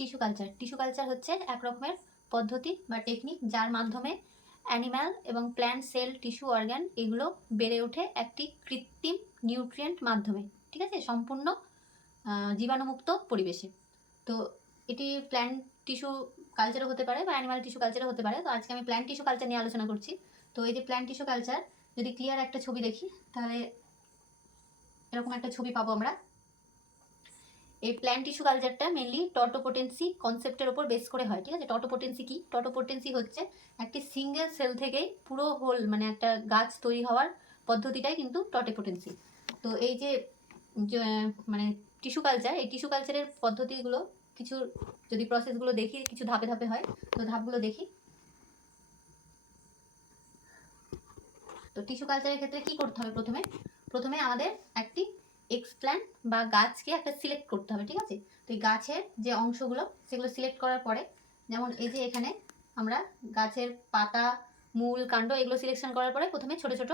Tissue culture tissue culture হচ্ছে এক রকমের পদ্ধতি বা টেকনিক যার মাধ্যমে অ্যানিম্যাল এবং প্ল্যান্ট সেল টিস্যু অর্গান এগুলো বেড়ে ওঠে একটি কৃত্রিম নিউট্রিয়েন্ট মাধ্যমে। ঠিক আছে? সম্পূর্ণ জীবাণুমুক্ত পরিবেশে। তো এটি প্ল্যান্ট টিস্যু কালচারও হতে পারে বা অ্যানিমাল টিস্যু কালচারও হতে পারে। তো আজকে আমি প্ল্যান্ট টিস্যু কালচার নিয়ে আলোচনা করছি। তো এই যে প্ল্যান্ট টিস্যু কালচার যদি ক্লিয়ার একটা ছবি দেখি, তাহলে এরকম একটা ছবি পাবো আমরা। এই প্ল্যান্ট টিস্যু কালচারটা মেনলি টটোপোটেন্সি কনসেপ্টের ওপর বেস করে হয়, ঠিক আছে? টটোপোটেন্সি কি? টটোপোটেন্সি হচ্ছে একটি সিঙ্গেল সেল থেকেই পুরো হোল মানে একটা গাছ তৈরি হওয়ার পদ্ধতিটাই কিন্তু টটোপোটেন্সি তো এই যে মানে টিস্যু কালচার এই টিস্যু কালচারের পদ্ধতিগুলো কিছু, যদি প্রসেসগুলো দেখি, কিছু ধাপে ধাপে হয়, তো ধাপগুলো দেখি। তো টিস্যু কালচারের ক্ষেত্রে কি করতে হবে প্রথমে? প্রথমে আমাদের একটি এক্সপ্ল্যান্ট বা গাছকে একটা সিলেক্ট করতে হবে, ঠিক আছে? তো এই গাছের যে অংশগুলো, সেগুলো সিলেক্ট করার পরে, যেমন এই যে এখানে আমরা গাছের পাতা, মূল, কাণ্ড এগুলো সিলেকশন করার পরে প্রথমে ছোট ছোট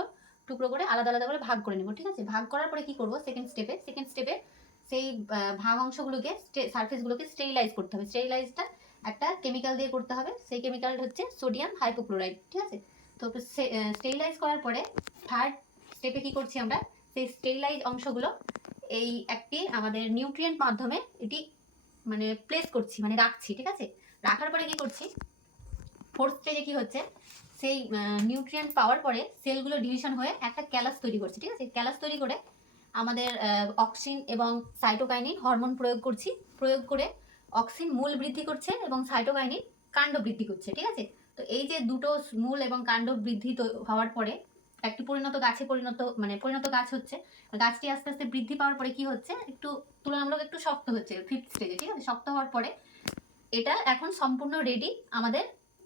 টুকরো করে আলাদা আলাদা করে ভাগ করে নেব, ঠিক আছে? ভাগ করার পরে কি করব? সেকেন্ড স্টেপে সেকেন্ড স্টেপে সেই ভাগ অংশগুলোকে সারফেসগুলোকে স্টেরিলাইজ করতে হবে। স্টেরিলাইজটা একটা কেমিক্যাল দিয়ে করতে হবে। সেই কেমিক্যালটা হচ্ছে সোডিয়াম হাইপোক্লোরাইড ঠিক আছে? তো স্টেরিলাইজ করার পরে থার্ড স্টেপে কি করছি আমরা? সেই স্টেরিলাইজ অংশগুলো এই একটি আমাদের নিউট্রিয়েন্ট মাধ্যমে এটি মানে প্লেস করছি মানে রাখছি, ঠিক আছে? রাখার পরে কি করছি? ফোর্থ স্টেজে কি হচ্ছে? সেই নিউট্রিয়েন্ট পাওয়ার পরে সেলগুলো ডিভিশন হয়ে একটা ক্যালাস তৈরি করছে, ঠিক আছে? ক্যালাস তৈরি করে আমাদের অক্সিন এবং সাইটোকাইনিন হরমোন প্রয়োগ করছি। প্রয়োগ করে অক্সিন মূল বৃদ্ধি করছে এবং সাইটোকাইনিন কাণ্ড বৃদ্ধি করছে, ঠিক আছে? তো এই যে দুটো মূল এবং কাণ্ড বৃদ্ধি হওয়ার পরে একটি পরিণত গাছে পরিণত মানে পরিণত গাছ হচ্ছে। গাছটি আস্তে আস্তে বৃদ্ধি পাওয়ার পরে কি হচ্ছে? একটু তুলনামূলক একটু শক্ত হচ্ছে ফিফথ স্টেজে ঠিক আছে? শক্ত হওয়ার পরে এটা এখন সম্পূর্ণ রেডি আমাদের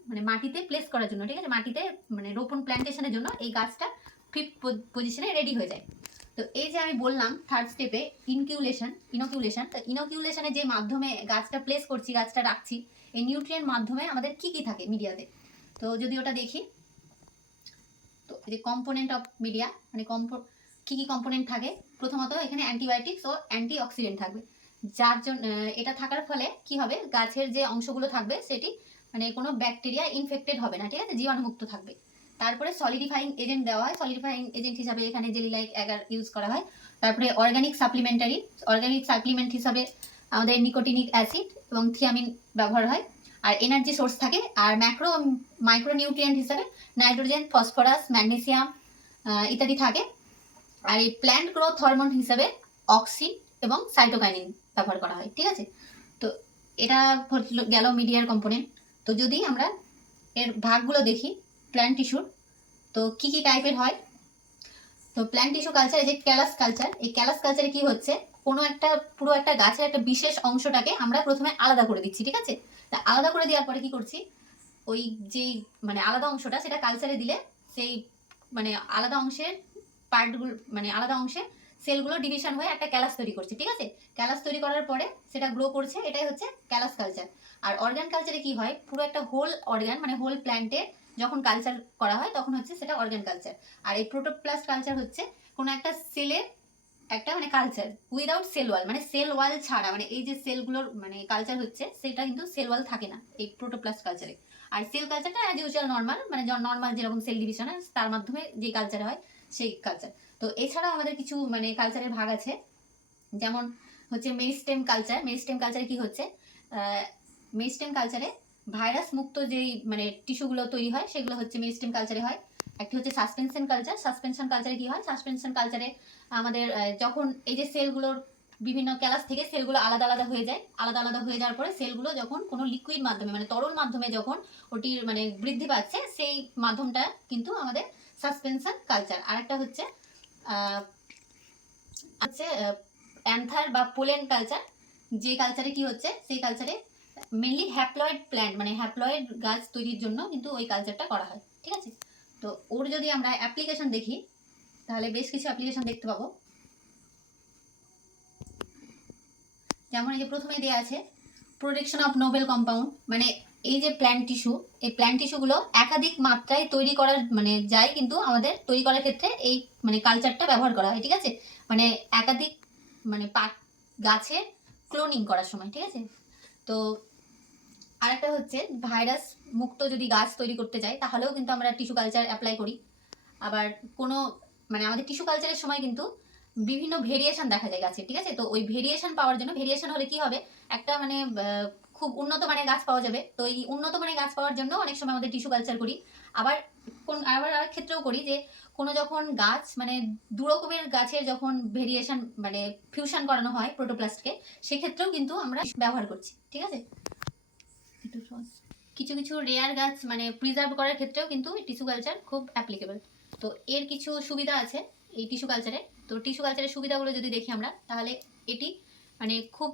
মানে মাটিতে প্লেস করার জন্য, ঠিক আছে? মাটিতে মানে রোপণ প্ল্যান্টেশনের জন্য এই গাছটা ফিফথ পজিশনে রেডি হয়ে যায়। তো এই যে আমি বললাম থার্ড স্টেপে ইনকিউলেশন ইনোকিউলেশন তো ইনোকিউলেশনে যে মাধ্যমে গাছটা প্লেস করছি, গাছটা রাখছি, এই নিউট্রিয়েন্ট মাধ্যমে আমাদের কি কি থাকে মিডিয়াতে তো যদি ওটা দেখি যে কম্পোনেন্ট অফ মিডিয়া মানে কম্পো কী কী কম্পোনেন্ট থাকে? প্রথমত এখানে অ্যান্টিবায়োটিক্স ও অ্যান্টি অক্সিডেন্ট থাকবে। যার জন্য এটা থাকার ফলে কি হবে? গাছের যে অংশগুলো থাকবে, সেটি মানে কোনো ব্যাকটেরিয়া ইনফেক্টেড হবে না, ঠিক আছে? জীবাণুমুক্ত থাকবে। তারপরে সলিডিফাইং এজেন্ট দেওয়া হয়। সলিডিফাইং এজেন্ট হিসাবে এখানে জেলি লাইক অ্যাগার ইউজ করা হয়। তারপরে অর্গানিক সাপ্লিমেন্টারি অর্গানিক সাপ্লিমেন্ট হিসাবে আমাদের নিকোটিনিক অ্যাসিড এবং থিয়ামিন ব্যবহার হয়। আর এনার্জি সোর্স থাকে, আর ম্যাক্রো মাইক্রোনিউট্রিয়েন্ট হিসাবে নাইট্রোজেন ফসফরাস ম্যাগনেসিয়াম ইত্যাদি থাকে। আর এই প্ল্যান্ট গ্রোথ হরমোন হিসাবে অক্সিন এবং সাইটোকাইনিন ব্যবহার করা হয়, ঠিক আছে? তো এটা গেল মিডিয়ার কম্পোনেন্ট তো যদি আমরা এর ভাগগুলো দেখি প্ল্যান্ট টিস্যুর তো কি কি টাইপের হয়? তো প্ল্যান্ট টিস্যু কালচার এই যে ক্যালাস কালচার এই ক্যালাস কালচারে কি হচ্ছে? কোনো একটা, পুরো একটা গাছের একটা বিশেষ অংশটাকে আমরা প্রথমে আলাদা করে দিচ্ছি, ঠিক আছে? তা আলাদা করে দেওয়ার পরে কি করছি? ওই যেই মানে আলাদা অংশটা সেটা কালচারে দিলে সেই মানে আলাদা অংশের পার্টগুলো মানে আলাদা অংশে সেলগুলো ডিভিশন হয়ে একটা ক্যালাস তৈরি করছে, ঠিক আছে? ক্যালাস তৈরি করার পরে সেটা গ্রো করছে, এটাই হচ্ছে ক্যালাস কালচার আর অর্গান কালচারে কি হয়? পুরো একটা হোল অর্গান মানে হোল প্ল্যান্টে যখন কালচার করা হয় তখন হচ্ছে সেটা অর্গান কালচার আর এই প্রোটোপ্লাস্ট কালচার হচ্ছে কোনো একটা সেলের একটা মানে কালচার উইদাউট সেল ওয়াল মানে সেল ওয়াল ছাড়া মানে এই যে সেলগুলোর মানে কালচার হচ্ছে, সেটা কিন্তু সেল ওয়াল থাকে না, এই প্রোটোপ্লাস্ট কালচারে আর সেল কালচারটা অ্যাজ ইউজুয়াল নর্মাল মানে নর্মাল যেরকম সেল ডিভিশন হয়, তার মাধ্যমে যে কালচার হয়, সেই কালচার তো এছাড়াও আমাদের কিছু মানে কালচারের ভাগ আছে, যেমন হচ্ছে মেরিস্টেম কালচার মেরিস্টেম কালচারে কি হচ্ছে? মেরিস্টেম কালচারে ভাইরাস মুক্ত যেই মানে টিস্যুগুলো তৈরি হয়, সেগুলো হচ্ছে মেরিস্টেম কালচারে হয়। একটি হচ্ছে সাসপেনশন কালচার সাসপেনশন কালচারে কি হয়? সাসপেনশন কালচারে আমাদের যখন এই যে সেলগুলোর বিভিন্ন ক্যালাস থেকে সেলগুলো আলাদা আলাদা হয়ে যায়, আলাদা আলাদা হয়ে যাওয়ার পরে সেলগুলো যখন কোনো লিকুইড মাধ্যমে মানে তরল মাধ্যমে যখন ওটির মানে বৃদ্ধি পাচ্ছে, সেই মাধ্যমটা কিন্তু আমাদের সাসপেনশন কালচার আরেকটা হচ্ছে হচ্ছে অ্যান্থার বা পোলেন কালচার যে কালচারে কি হচ্ছে? সেই কালচারে মেনলি হ্যাপ্লয়েড প্ল্যান্ট মানে হ্যাপ্লয়েড গাছ তৈরির জন্য কিন্তু ওই কালচারটা করা হয়। ঠিক আছে? তো ওর যদি আমরা অ্যাপ্লিকেশন দেখি, তাহলে বেশ কিছু অ্যাপ্লিকেশন দেখতে পাবো। যেমন এই যে প্রথমে দেওয়া আছে প্রোটেকশন অফ নোবেল কম্পাউন্ড মানে এই যে প্ল্যান্ট টিস্যু এই প্ল্যান্ট টিস্যুগুলো একাধিক মাত্রায় তৈরি করার মানে যায় কিন্তু আমাদের তৈরি করার ক্ষেত্রে এই মানে কালচারটা ব্যবহার করা হয়, ঠিক আছে? মানে একাধিক মানে পাট গাছে ক্লোনিং করার সময়, ঠিক আছে? তো আরেকটা হচ্ছে ভাইরাস মুক্ত যদি গাছ তৈরি করতে চাই তাহলেও কিন্তু আমরা টিস্যু কালচার অ্যাপ্লাই করি। আবার কোনো মানে আমাদের টিস্যু কালচারের সময় কিন্তু বিভিন্ন ভেরিয়েশন দেখা যায় গাছে, ঠিক আছে? তো ওই ভেরিয়েশন পাওয়ার জন্য ভেরিয়েশন হলে কি হবে? একটা মানে খুব উন্নত মানের গাছ পাওয়া যাবে। তো এই উন্নত মানের গাছ পাওয়ার জন্য অনেক সময় আমাদের টিস্যু কালচার করি। আবার কোন, আবার আর ক্ষেত্রেও করি যে, কোনো যখন গাছ মানে দু রকমের গাছের যখন ভেরিয়েশন মানে ফিউশন করানো হয় প্রোটোপ্লাস্টকে সেক্ষেত্রেও কিন্তু আমরা ব্যবহার করছি, ঠিক আছে। কিছু কিছু রেয়ার গাছ মানে প্রিজার্ভ করার ক্ষেত্রেও কিন্তু টিস্যু কালচার খুব অ্যাপ্লিকেবল তো এর কিছু সুবিধা আছে এই টিস্যু কালচারে তো টিস্যু কালচারের সুবিধাগুলো যদি দেখি আমরা, তাহলে এটি মানে খুব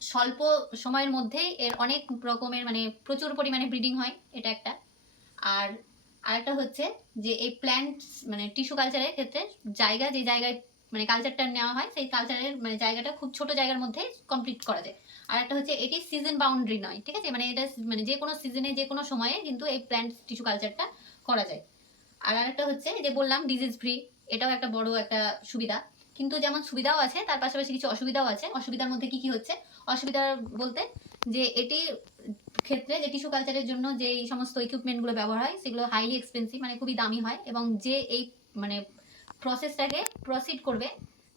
স্বল্প সময়ের মধ্যেই এর অনেক রকমের মানে প্রচুর পরিমাণে ব্রিডিং হয়, এটা একটা। আর আরেকটা হচ্ছে যে এই প্ল্যান্ট মানে টিস্যু কালচারের ক্ষেত্রে জায়গা, যে জায়গায় মানে কালচারটা নেওয়া হয়, সেই কালচারের মানে জায়গাটা খুব ছোট জায়গার মধ্যে কমপ্লিট করা যায়। আর একটা হচ্ছে এটি সিজন বাউন্ডারি নয়, ঠিক আছে? মানে এটা মানে যে কোনো সিজনে যে কোনো সময়ে কিন্তু এই প্ল্যান্ট টিস্যু কালচারটা করা যায়। আর আরেকটা হচ্ছে যে বললাম ডিজিজ ফ্রি এটাও একটা বড় একটা সুবিধা। কিন্তু যেমন সুবিধাও আছে, তার পাশাপাশি কিছু অসুবিধাও আছে। অসুবিধার মধ্যে কি কি হচ্ছে? অসুবিধা বলতে যে এটির ক্ষেত্রে যে টিস্যু কালচারের জন্য যে এই সমস্ত ইকুইপমেন্টগুলো ব্যবহার হয়, সেগুলো হাইলি এক্সপেন্সিভ মানে খুবই দামি হয় এবং যে এই মানে প্রসেসটাকে প্রসিড করবে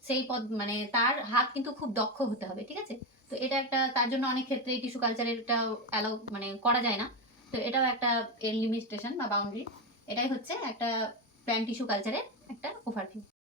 সেই পদ মানে তার হাত কিন্তু খুব দক্ষ হতে হবে, ঠিক আছে? তো এটা একটা, তার জন্য অনেক ক্ষেত্রে টিস্যু কালচারের এটা অ্যালাউ মানে করা যায় না। তো এটাও একটা এর লিমিটেশন বা বাউন্ডারি এটাই হচ্ছে একটা প্ল্যান্ট টিস্যু কালচারের একটা ওভারভিউ